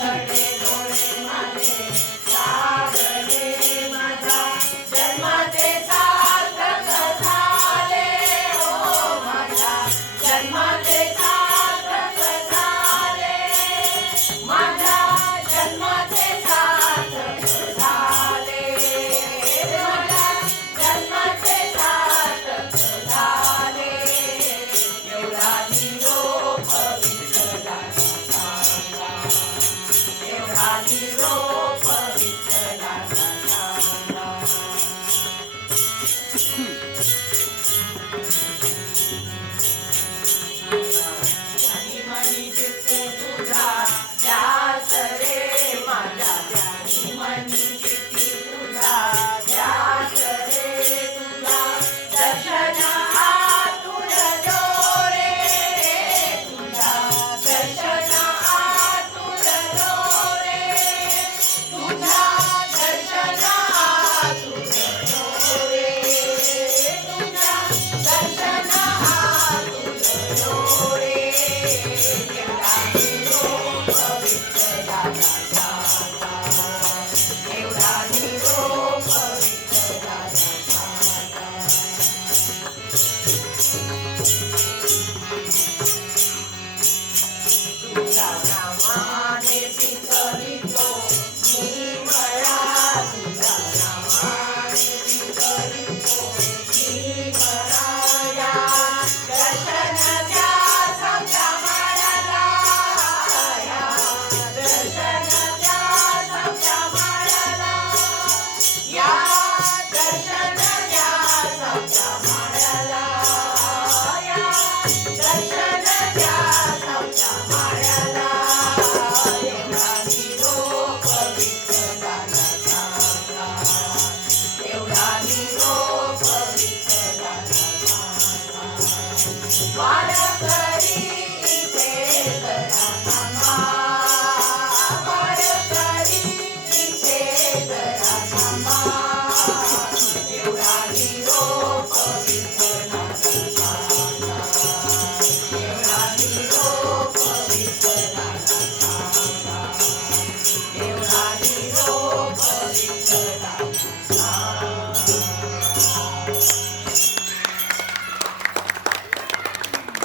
Thank you. ろう